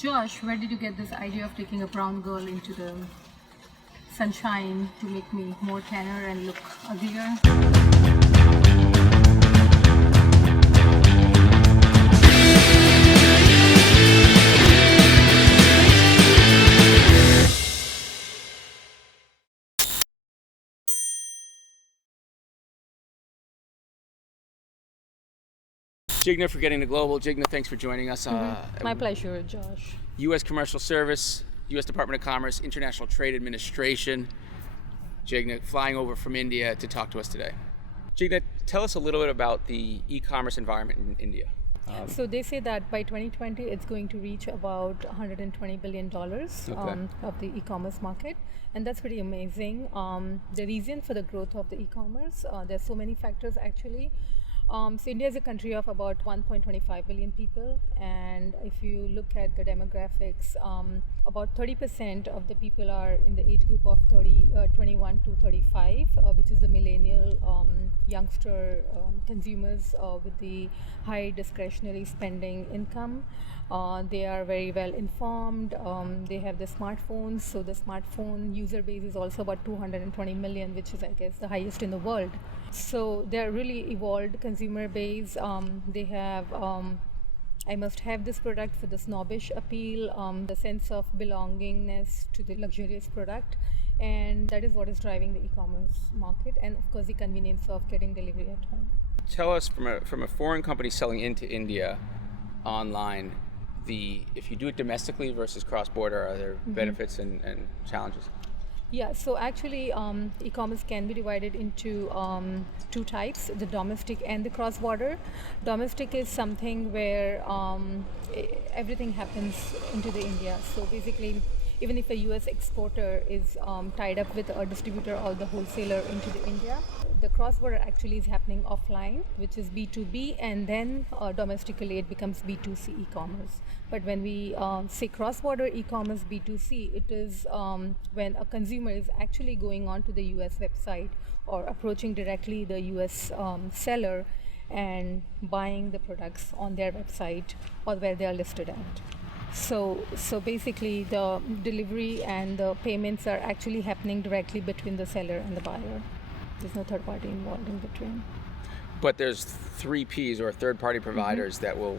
Josh, where did you get this idea of taking a brown girl into the sunshine to make me more tanner and look uglier? Jigna for Getting the Global. Jigna, thanks for joining us. My pleasure, Josh. U.S. Commercial Service, U.S. Department of Commerce, International Trade Administration. Jigna flying over from India to talk to us today. Jigna, tell us a little bit about the e-commerce environment in India. So they say that by 2020, it's going to reach about $120 billion of the e-commerce market. And that's pretty amazing. The reason for the growth of the e-commerce, there's so many factors actually. So India is a country of about 1.25 billion people, and if you look at the demographics, about 30% of the people are in the age group of 21 to 35, which is the millennial youngster consumers with the high discretionary spending income. They are very well informed. They have the smartphones, so the smartphone user base is also about 220 million, which is, I guess, the highest in the world. So they're really evolved consumer base. They have I must have this product for the snobbish appeal, the sense of belongingness to the luxurious product, and that is what is driving the e-commerce market, and of course the convenience of getting delivery at home. Tell us from a foreign company selling into India online, if you do it domestically versus cross-border, are there benefits and challenges? Yeah, so actually e-commerce can be divided into two types, the domestic and the cross-border. Domestic is something where everything happens into the India. So basically, even if a US exporter is tied up with a distributor or the wholesaler into the India, the cross-border actually is happening offline, which is B2B, and then domestically it becomes B2C e-commerce. But when we say cross-border e-commerce B2C, it is when a consumer is actually going on to the US website or approaching directly the US seller and buying the products on their website or where they are listed at. So basically the delivery and the payments are actually happening directly between the seller and the buyer. There's no third party involved in between. But there's 3Ps or third-party providers that will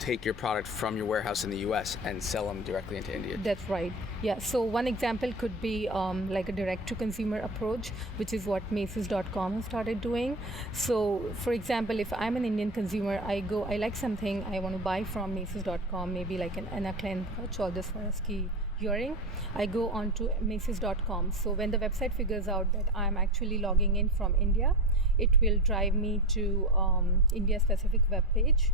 take your product from your warehouse in the US and sell them directly into India. That's right. Yeah, so one example could be like a direct-to-consumer approach, which is what Macy's.com has started doing. So, for example, if I'm an Indian consumer, I like something I want to buy from Macy's.com, maybe like an Anna Klein watch or this Swarovski earring. I go on to Macy's.com. So when the website figures out that I'm actually logging in from India, it will drive me to India-specific web page,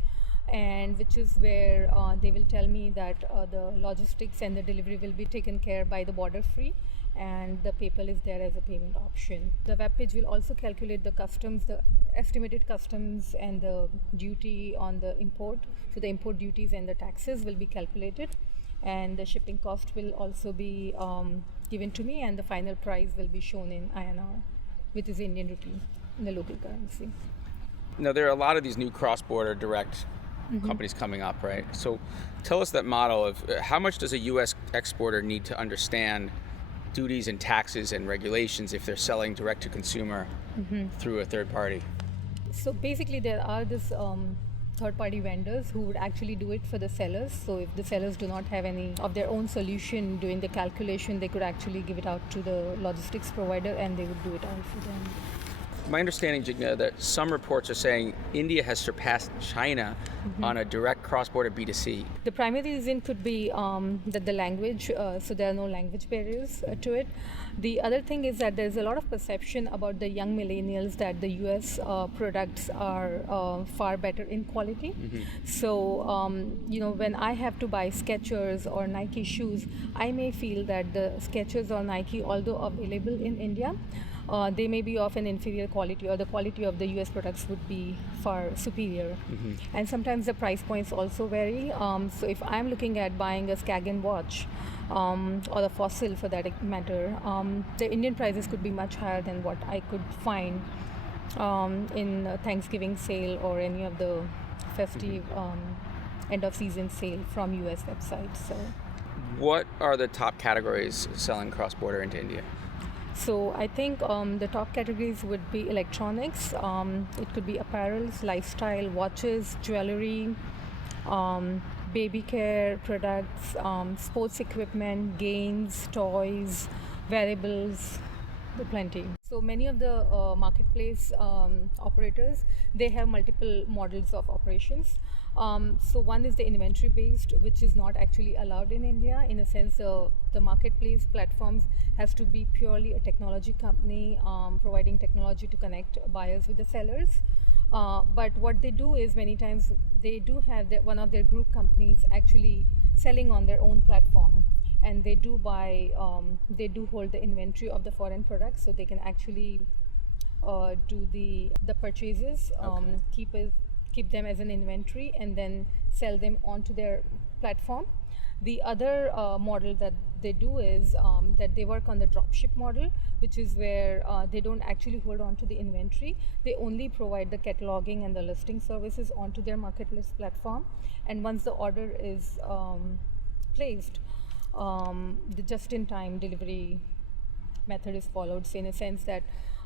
and which is where they will tell me that the logistics and the delivery will be taken care by the border free, and the PayPal is there as a payment option. The web page will also calculate the customs, the estimated customs and the duty on the import. So the import duties and the taxes will be calculated, and the shipping cost will also be given to me, and the final price will be shown in INR, which is Indian rupee, in the local currency. Now, there are a lot of these new cross-border direct companies coming up, right? So tell us that model of how much does a U.S. exporter need to understand duties and taxes and regulations if they're selling direct to consumer through a third party? So basically there are this third-party vendors who would actually do it for the sellers. So if the sellers do not have any of their own solution doing the calculation, they could actually give it out to the logistics provider and they would do it all for them. My understanding, Jigna, that some reports are saying India has surpassed China on a direct cross-border B2C. The primary reason could be that the language, so there are no language barriers to it. The other thing is that there's a lot of perception about the young millennials that the US products are far better in quality. So, when I have to buy Skechers or Nike shoes, I may feel that the Skechers or Nike, although available in India, they may be of an inferior quality, or the quality of the US products would be far superior. And sometimes the price points also vary. So if I'm looking at buying a Skagen watch, or the Fossil for that matter, the Indian prices could be much higher than what I could find in a Thanksgiving sale or any of the festive end of season sale from US websites. So What are the top categories selling cross-border into India? So I think the top categories would be electronics. It could be apparels, lifestyle, watches, jewelry, baby care products, sports equipment, games, toys, wearables, plenty. So many of the marketplace operators, they have multiple models of operations. So one is the inventory based, which is not actually allowed in India. In a sense, the marketplace platforms has to be purely a technology company providing technology to connect buyers with the sellers. But what they do is many times they do have one of their group companies actually selling on their own platform, and they do buy, they do hold the inventory of the foreign products, so they can actually do the purchases, keep them as an inventory, and then sell them onto their platform. The other model that they do is that they work on the dropship model, which is where they don't actually hold on to the inventory. They only provide the cataloging and the listing services onto their marketplace platform. And once the order is placed, the just-in-time delivery method is followed. So in a sense that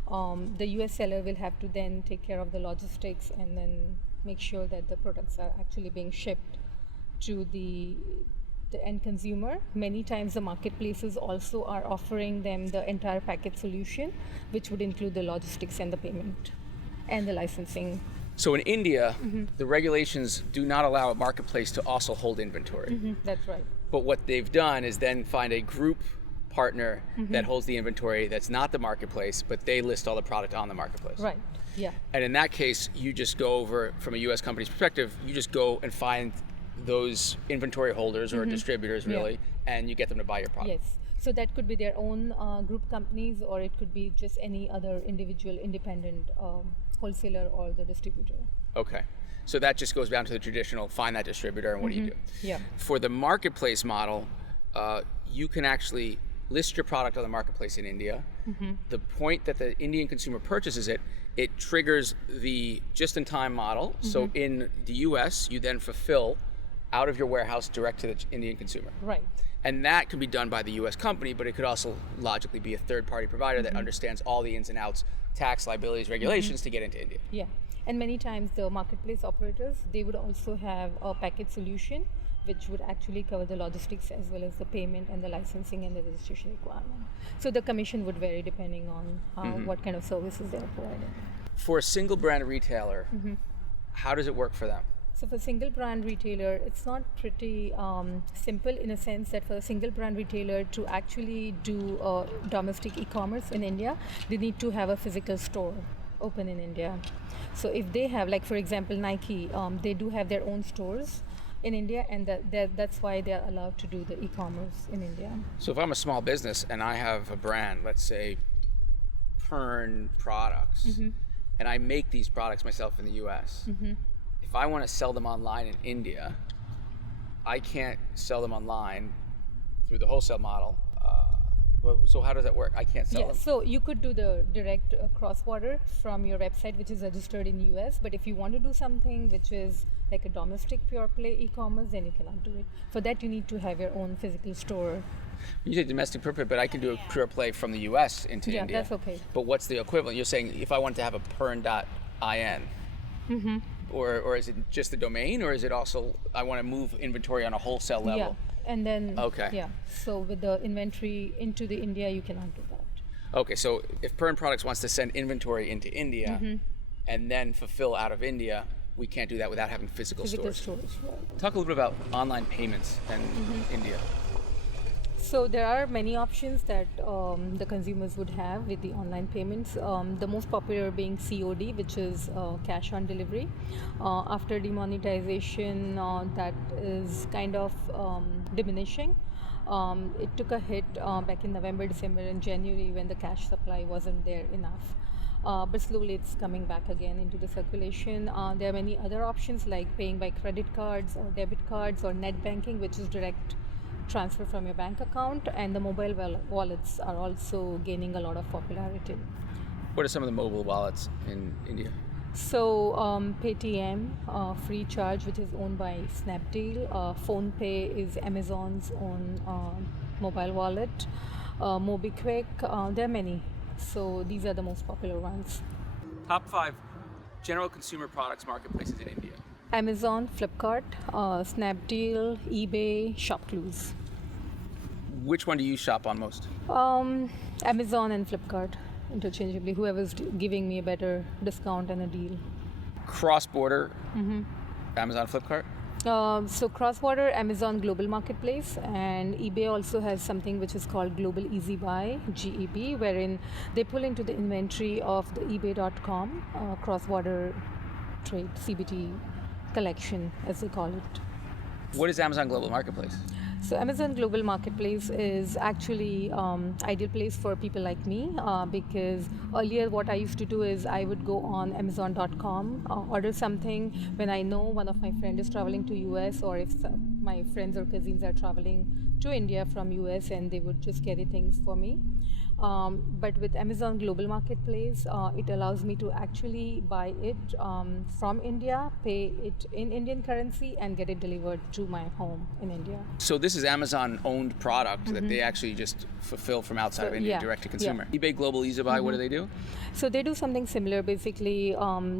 the US seller will have to then take care of the logistics and then make sure that the products are actually being shipped to the end consumer. Many times the marketplaces also are offering them the entire package solution, which would include the logistics and the payment and the licensing. So in India, the regulations do not allow a marketplace to also hold inventory. That's right. But what they've done is then find a group partner that holds the inventory that's not the marketplace, but they list all the product on the marketplace. Right. Yeah. And in that case, you just go over, from a US company's perspective, you just go and find those inventory holders or distributors really, and you get them to buy your product. Yes. So that could be their own group companies, or it could be just any other individual independent wholesaler or the distributor. Okay. So that just goes down to the traditional, find that distributor, and what do you do? Yeah. For the marketplace model, you can actually list your product on the marketplace in India. The point that the Indian consumer purchases it, it triggers the just-in-time model. So in the US, you then fulfill out of your warehouse direct to the Indian consumer. Right. And that can be done by the US company, but it could also logically be a third-party provider that understands all the ins and outs, tax, liabilities, regulations to get into India. Yeah. And many times the marketplace operators, they would also have a package solution which would actually cover the logistics as well as the payment and the licensing and the registration requirement. So the commission would vary depending on what kind of services they are providing. For a single brand retailer, how does it work for them? So for single brand retailer, it's not pretty simple, in a sense that for a single brand retailer to actually do domestic e-commerce in India, they need to have a physical store open in India. So if they have, like for example, Nike, they do have their own stores in India, and that's why they're allowed to do the e-commerce in India. So if I'm a small business and I have a brand, let's say Pern products, and I make these products myself in the US, if I want to sell them online in India, I can't sell them online through the wholesale model. So how does that work? I can't sell them? So you could do the direct cross-border from your website, which is registered in US, but if you want to do something which is like a domestic pure play e-commerce, then you cannot do it. For that, you need to have your own physical store. You say domestic pure play, but I can do a pure play from the US into India. Yeah, that's okay. But what's the equivalent? You're saying if I wanted to have a pern.in, or is it just the domain, or is it also I want to move inventory on a wholesale level? Yeah. And then, okay. So with the inventory into the India, you cannot do that. Okay, so if Pern Products wants to send inventory into India and then fulfill out of India, we can't do that without having physical stores. Right. Talk a little bit about online payments and India. So there are many options that the consumers would have with the online payments. The most popular being COD, which is cash on delivery. After demonetization, that is kind of diminishing. It took a hit back in November, December, and January when the cash supply wasn't there enough. But slowly it's coming back again into the circulation. There are many other options like paying by credit cards or debit cards or net banking, which is direct transfer from your bank account, and the mobile wallets are also gaining a lot of popularity. What are some of the mobile wallets in India? So Paytm, free charge, which is owned by Snapdeal. PhonePe is Amazon's own mobile wallet. MobiQuick, there are many. So these are the most popular ones. Top 5 general consumer products marketplaces in India. Amazon, Flipkart, Snapdeal, eBay, ShopClues. Which one do you shop on most? Amazon and Flipkart interchangeably, whoever's giving me a better discount and a deal. CrossBorder, Amazon, Flipkart? So CrossBorder, Amazon Global Marketplace, and eBay also has something which is called Global Easybuy, GEB, wherein they pull into the inventory of the ebay.com cross-border trade, CBT collection, as they call it. What is Amazon Global Marketplace? So Amazon Global Marketplace is actually ideal place for people like me because earlier what I used to do is I would go on Amazon.com, order something when I know one of my friends is traveling to US, or if my friends or cousins are traveling to India from US, and they would just carry things for me. But with Amazon Global Marketplace, it allows me to actually buy it from India, pay it in Indian currency, and get it delivered to my home in India. So this is Amazon-owned product that they actually just fulfill from outside of India, direct to consumer. eBay Global Easybuy, what do they do? So they do something similar. Basically,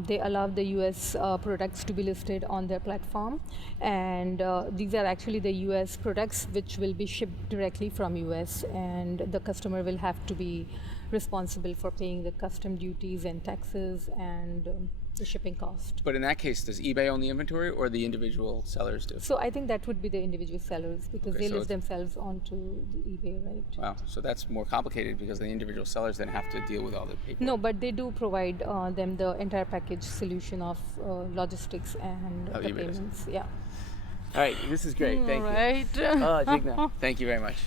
they allow the US products to be listed on their platform, and these are actually the US products which will be shipped directly from US, and the customer will have to be responsible for paying the custom duties and taxes and the shipping cost. But in that case, does eBay own the inventory or the individual sellers do? So I think that would be the individual sellers, because Okay, they so list themselves onto the eBay, right? Wow, so that's more complicated because the individual sellers then have to deal with all the paperwork. No, but they do provide them the entire package solution of logistics and the eBay does. payments. Yeah. All right, this is great. Thank you. Right. Jigna, thank you very much.